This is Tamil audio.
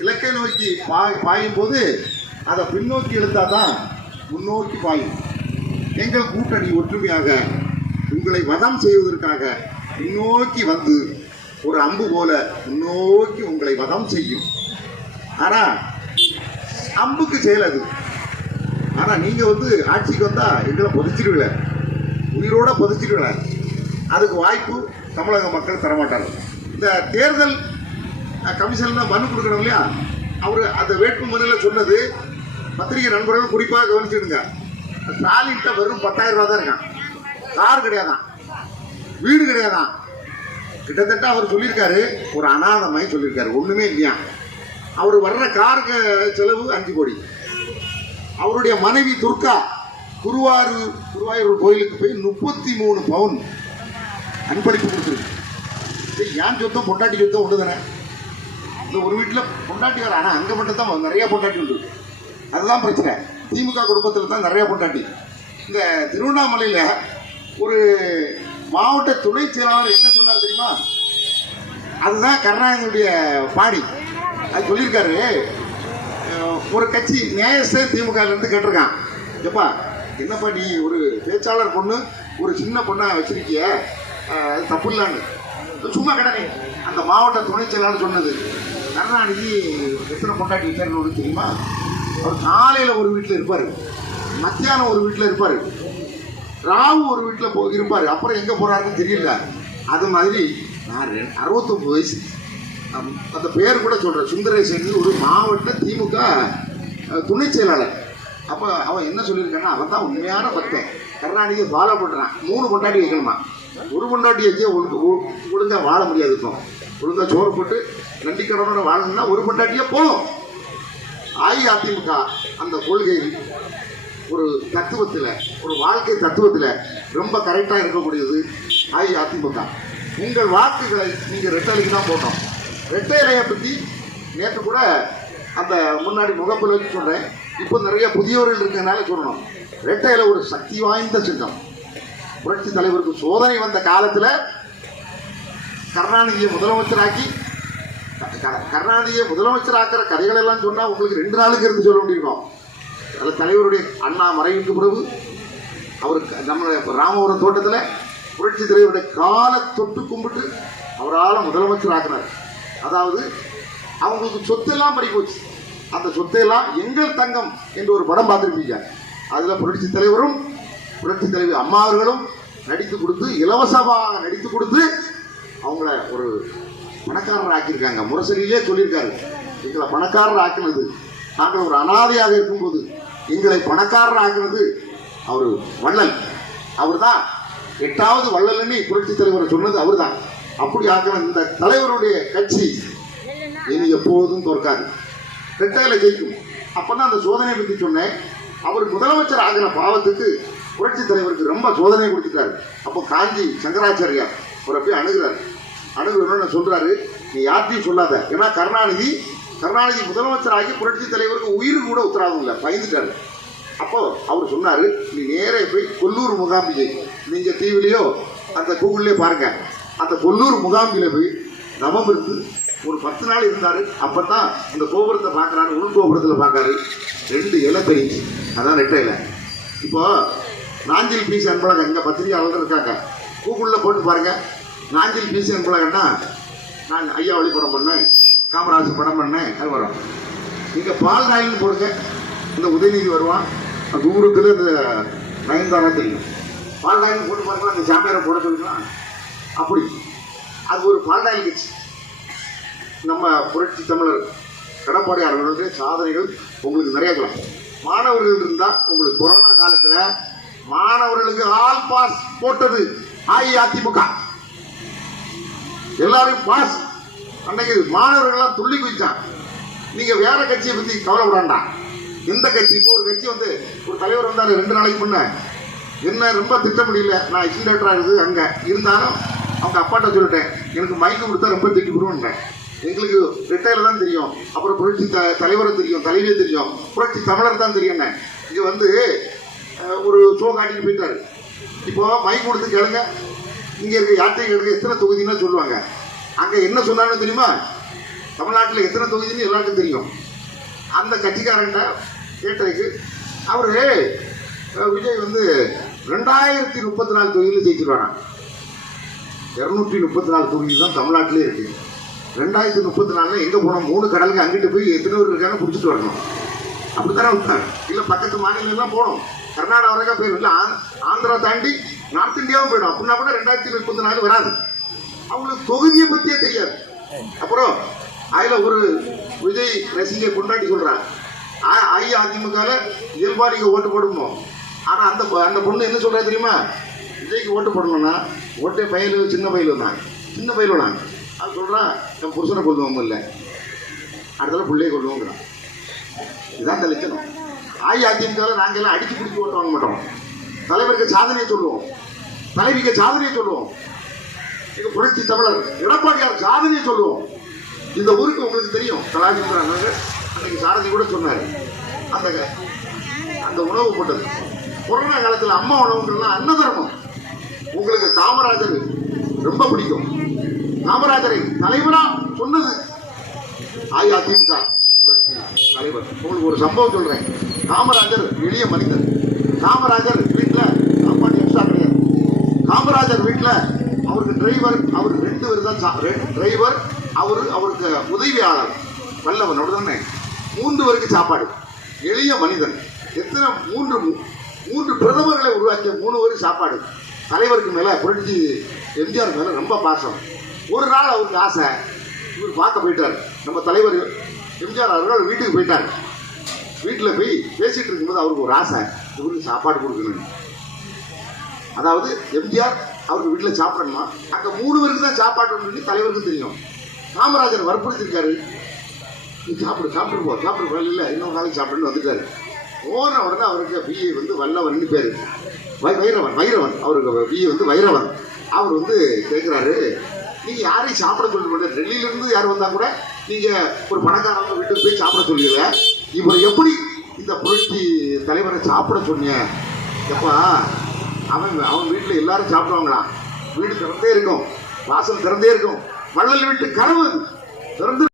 இலக்கை நோக்கி பாயும் போது அதை பின்னோக்கி இழுத்தா தான் முன்னோக்கி பாயும். எங்கள் கூட்டணி ஒற்றுமையாக உங்களை வதம் செய்வதற்காக முன்னோக்கி வந்து ஒரு அம்பு போல முன்னோக்கி உங்களை வதம் செய்யும். ஆனா அம்புக்கு செயல் அது. ஆனா நீங்க ஆட்சிக்கு வந்தா எங்களை புதைச்சிருவீங்க, உயிரோட புதைச்சிருவீங்க. அதுக்கு வாய்ப்பு தமிழக மக்கள் தரமாட்டாங்க. இந்த தேர்தல் கமிஷன்ல மனு கொடுக்கணும் இல்லையா, அவர் அந்த வேட்பு மனுவில் சொன்னது பத்திரிகை நண்பர்கள் குறிப்பாக கவனிச்சுடுங்க. ஸ்டாலின்கிட்ட வெறும் 10,000 ரூபா தான் இருக்கான், கார் கிடையாதான், வீடு கிடையாதான். கிட்டத்தட்ட அவர் சொல்லியிருக்காரு ஒரு அனாதமாய் சொல்லியிருக்காரு, ஒண்ணுமே இல்லையா. அவர் வர்ற காருக்கு செலவு 5 கோடி. அவருடைய மனைவி துர்கா குருவாயூர் கோயிலுக்கு போய் 33 பவுன் அன்பளிப்பு கொடுத்துருக்கு. ஏன் சொத்தம் பொண்டாட்டி சொத்தம் ஒன்று தானே. இந்த ஒரு வீட்டில் பொண்டாட்டி வர, ஆனால் அங்கே மட்டும் தான் நிறைய பொண்டாட்டி உண்டு. அதுதான் பிரச்சனை. திமுக குடும்பத்தில் தான் நிறைய பொண்டாட்டி. இந்த திருவண்ணாமலையில் ஒரு மாவட்ட துணை செயலாளர் என்ன சொன்னார் தெரியுமா? அதுதான் கருணாநிதியுடைய பாடி. அது சொல்லியிருக்காரு, ஒரு கட்சி நேயஸ்தே திமுகலேருந்து கேட்டிருக்கான், எப்பா என்னப்பா நீ ஒரு பேச்சாளர் பொண்ணு ஒரு சின்ன பொண்ணை வச்சிருக்கிய, அது தப்பு இல்லான்னு. சும்மா கடனே அந்த மாவட்ட துணை செயலாளர் சொன்னது. கருணாநிதி எத்தனை பொண்டாட்டி வச்சாருன்னு தெரியுமா? அவர் காலையில் ஒரு வீட்டில் இருப்பார், மத்தியானம் ஒரு வீட்டில் இருப்பார், ராவு ஒரு வீட்டில் இருப்பார். அப்புறம் எங்கே போகிறாருன்னு தெரியல. அது மாதிரி நான் 69 வயசு, அந்த பேர் கூட சொல்கிறேன், சுந்தரேசன் ஒரு மாவட்ட திமுக துணை செயலாளர். அப்போ அவன் என்ன சொல்லியிருக்கான்னா, அவன் தான் உண்மையான பக்தன், கருணாநிதியை ஃபாலோ பண்ணுறான். 3 பொண்டாட்டி வைக்கணுமா, ஒரு பொண்டாட்டி வச்சே ஒழுங்காக வாழ முடியாது. இப்போ ஒழுங்காக சோறு போட்டு நண்டிக்கடனோட வாழணும்னா ஒரு பொண்டாட்டியே போதும். அஇஅதிமுக அந்த கொள்கையில் ஒரு தத்துவத்தில், ஒரு வாழ்க்கை தத்துவத்தில் ரொம்ப கரெக்டாக இருக்கக்கூடியது அஇஅதிமுக. உங்கள் வாக்குகளை நீங்கள் ரெட்டலைக்கு தான் போட்டோம். ரெட்டை இலையை பற்றி நேற்று கூட அந்த முன்னாடி முகப்பில் வச்சு சொல்கிறேன். இப்போ நிறைய புதியவர்கள் இருக்கிறதுனால சொல்லணும். ரெட்டை இலை ஒரு சக்தி வாய்ந்த சின்னம். புரட்சி தலைவருக்கு சோதனை வந்த காலத்தில் கருணாநிதியை முதலமைச்சராக்கிற கதைகள் எல்லாம் சொன்னால் உங்களுக்கு 2 நாளுக்கு இருந்து சொல்ல முடியும். அதில் தலைவருடைய அண்ணா மறைவுக்கு பிறகு அவருக்கு நம்ம ராமபுரம் தோட்டத்தில் புரட்சி தலைவருடைய காலை தொட்டு கும்பிட்டு அவரால் முதலமைச்சராக்கினார். அதாவது அவங்களுக்கு சொத்தெல்லாம் பறி போச்சு. அந்த சொத்தையெல்லாம் எங்கள் தங்கம் என்று ஒரு படம் பார்த்துருப்பீங்க. அதில் புரட்சி தலைவரும் புரட்சி தலைவர் அம்மா அவர்களும் நடித்து கொடுத்து, இலவசமாக நடித்து கொடுத்து அவங்கள ஒரு பணக்காரர் ஆக்கியிருக்காங்க. முரசொலியிலே சொல்லியிருக்காரு, எங்களை பணக்காரர் ஆக்கினது, நாங்கள் ஒரு அனாதையாக இருக்கும்போது எங்களை பணக்காரர் ஆக்கினது அவர் வள்ளல். அவர் தான் 8வது வள்ளல்னு புரட்சி தலைவரை சொன்னது அவர் தான். அப்படி ஆக்கின இந்த தலைவருடைய கட்சி இனி எப்போதும் தோற்காது, ரெட்டையில ஜெயிக்கும். அப்பதான் அந்த சோதனையை பற்றி சொன்னேன். அவர் முதலமைச்சர் ஆகின பாவத்துக்கு புரட்சி தலைவருக்கு ரொம்ப சோதனை கொடுத்துட்டாரு. அப்போ காஞ்சி சங்கராச்சாரியார் ஒரு போய் அணுகுறன்னு சொல்றாரு, நீ யார்ட்டையும் சொல்லாத. ஏன்னா கருணாநிதி முதலமைச்சர் ஆகி புரட்சி தலைவருக்கு உயிர் கூட உத்தரவாதம் இல்லை, பயந்துட்டாரு. அப்போ அவர் சொன்னாரு, நீ நேரே போய் கொல்லூர் முகாம்பிகை, நீங்க டிவிலையோ அந்த கூகுள்லேயே பாருங்க, அந்த கொல்லூர் முகாம்பில போய் தவம் இருந்து ஒரு 10 நாள் இருந்தாரு. அப்பதான் இந்த கோபுரத்தை பார்க்கறாரு, உள் கோபுரத்தில் பார்க்கறாரு, 2 இலை தெரிஞ்சு, அதான் ரெட்டை இலை. இப்போ நாஞ்சில் பீஸ் அன்பழகன் இங்கே பத்திரிகையாளர்கள் இருக்காங்க, கூகுளில் போட்டு பாருங்க. நாஞ்சில் பீஸ் அன்பழகன்னா நான் ஐயா வழி படம் பண்ணேன், காமராஜ் படம் பண்ணேன், அது வரும். இங்கே பால் ராயின்னு போடுங்க, இந்த உதயநிதி வருவான், தூரத்தில் இந்த நயன்தாரா தெரியும். பால் ராயின்னு போட்டு பாருங்களா, அந்த சாமியாரை போட சொல்லிக்கலாம். அப்படி அது ஒரு பால் ராயில் கட்சி. நம்ம புரட்சி தமிழர் எடப்பாடி அவர்களுடைய சாதனைகள் உங்களுக்கு நிறைய இருக்கலாம். மாணவர்கள் இருந்தால் உங்களுக்கு கொரோனா காலத்தில் மாணவர்களுக்கு ஆல் பாஸ் போட்டது அஇஅதிமுக. எல்லாரும் பாஸ். அன்னைக்கு மாணவர்கள்லாம் துள்ளி குதிச்சான். நீங்க வேற கட்சியை பத்தி கவலைப்படாண்டா. இந்த கட்சிக்கு ஒரு கட்சி ஒரு தலைவர் வந்தாரு 2 நாளைக்கு முன்ன, என்ன ரொம்ப திட்ட முடியல, நான் இன்டர்டரா இருக்குது அங்க இருந்தாலும் அவங்க அப்பாட்ட சொல்லிட்டேன், எனக்கு மைக்கு கொடுத்தா ரொம்ப திட்டி விடுவேன். எங்களுக்கு ரிட்டையில தான் தெரியும், அப்புறம் புரட்சி தலைவரை தெரியும், தலைவியை தெரியும், புரட்சி தமிழர் தான் தெரியும். இங்கே ஒரு ஷோ காட்டிட்டு போயிட்டாரு. இப்போ மைக் கொடுத்து கேளுங்க, இங்கே இருக்க யார்ட்டையும் கேளுங்க, எத்தனை தொகுதின்னா சொல்லுவாங்க. அங்கே என்ன சொன்னான்னு தெரியுமா? தமிழ்நாட்டில் எத்தனை தொகுதின்னு எல்லாருக்கும் தெரியும். அந்த கட்சிக்காரன்ட்ட கேட்டதுக்கு அவரு விஜய் வந்து 2034 தொகுதியில் ஜெயிச்சிருவானா. 234 தொகுதி தான் தமிழ்நாட்டிலே இருக்கு. 2034 எங்கே போனோம்? 3 கடலுக்கு அங்கிட்டு போய் எத்தனை பேர் இருக்காங்க பிடிச்சிட்டு வரணும். அப்படித்தானே விட்டாங்க. இல்லை பக்கத்து மாநிலம்லாம் போகணும், கர்நாடகா வரைக்கும் போயிடும், இல்லை ஆந்திரா தாண்டி நார்த் இந்தியாவும் போயிடும். அப்படின்னா கூட 2034 வராது. அவங்களுக்கு தொகுதியை பற்றியே தெரியாது. அப்புறம் அதில் ஒரு விஜய் ரசிகை கொண்டாடி சொல்கிறாங்க, அஇஅதிமுகவில் இயல்பா நீங்கள் ஓட்டு போடணும். ஆனால் அந்த பொண்ணு என்ன சொல்கிறா தெரியுமா? விஜய்க்கு ஓட்டு போடணும்னா ஓட்டே பயிலும் சின்ன பயிலும் தான், சின்ன பயிலும் நாங்கள் அது சொல்கிறான். என் புருஷனை கொள்ளுவோம் இல்லை, அடுத்தால பிள்ளையை கொள்ளுவோங்கிறான். இதுதான் இந்த லட்சணம். அஇஅதிமுகவில் நாங்கள் எல்லாம் அடிச்சு பிடிச்சி ஓட்டு வாங்க மாட்டோம். தலைவருக்கு சாதனையை சொல்லுவோம், தலைவிக்கு சாதனையை சொல்லுவோம். எங்கள் புரட்சி தமிழர் எடப்பாடியார் சாதனையை சொல்லுவோம். இந்த ஊருக்கு உங்களுக்கு தெரியும், கலாச்சாரம் அன்னைக்கு சாரதி கூட சொன்னார். அந்த உணவு போட்டது கொரோனா காலத்தில் அம்மா உணவுகள்லாம் அன்னதர்மம். உங்களுக்கு காமராஜர் ரொம்ப பிடிக்கும். காமராஜரை தலைவரா சொன்னது அஇஅதிமுக தலைவர். உங்களுக்கு ஒரு சம்பவம் சொல்றேன். காமராஜர் எளிய மனிதர். காமராஜர் வீட்டில் சாப்பாடு எக்ஸ்ட்ரா கிடையாது. காமராஜர் வீட்டில் அவருக்கு டிரைவர், அவர் 2 பேர் தான் டிரைவர், அவருக்கு உதவியாளர் வல்லவன் உடனே 3 பேருக்கு சாப்பாடு. எளிய மனிதன். எத்தனை 3 பிரதமர்களை உருவாக்கிய 3 பேருக்கு சாப்பாடு. தலைவருக்கு மேலே புரட்சி எம்ஜிஆர் மேலே ரொம்ப பாசம். ஒரு நாள் அவருக்கு ஆசை, இவர் பார்க்க போயிட்டார். நம்ம தலைவர் எம்ஜிஆர் அவர்கள் வீட்டுக்கு போயிட்டார். வீட்டில் போய் பேசிகிட்டு இருக்கும்போது அவருக்கு ஒரு ஆசை, இவருக்கு சாப்பாடு கொடுக்கணும். அதாவது எம்ஜிஆர் அவருக்கு வீட்டில் சாப்பிடணுமா, அங்கே 3 பேருக்கு தான் சாப்பாடு தலைவருக்கு தெரியும். காமராஜர் வற்புறுத்திருக்காரு, நீ சாப்பிட்டு போ இல்லை இன்னொரு நாளைக்கு சாப்பிடுன்னு வந்துட்டாரு. போன உடனே அவருக்கு பிஏ வந்து வல்லவன் பேர், வைரவன் அவருக்கு பிஏ வந்து வைரவன். அவர் வந்து கேட்குறாரு, நீங்கள் யாரையும் சாப்பிட சொல்ல மாட்டேன், டெல்லியிலேருந்து யார் வந்தால் கூட நீங்கள் ஒரு பணக்காரங்க வீட்டுக்கு போய் சாப்பிட சொல்லுவீங்க, இப்போ எப்படி இந்த புரட்சி தலைவரை சாப்பிட சொன்னீங்க? எப்பா அவன் வீட்டில் எல்லாரும் சாப்பிடுவாங்களாம், வீடு திறந்தே இருக்கும், வாசல் திறந்தே இருக்கும், வள்ளல் வீட்டு கனவு திறந்து